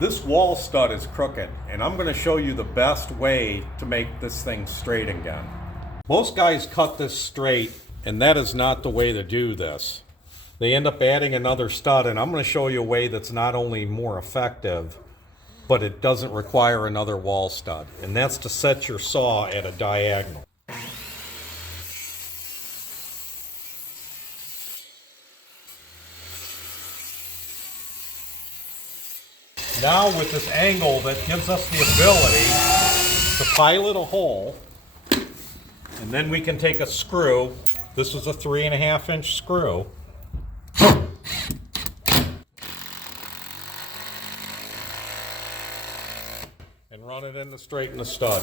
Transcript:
This wall stud is crooked, and I'm going to show you the best way to make this thing straight again. Most guys cut this straight, and that is not the way to do this. They end up adding another stud, and I'm going to show you a way that's not only more effective, but it doesn't require another wall stud, and that's to set your saw at a diagonal. Now with this angle, that gives us the ability to pilot a hole, and then we can take a screw. This is a 3.5 inch screw. And run it in to straighten the stud.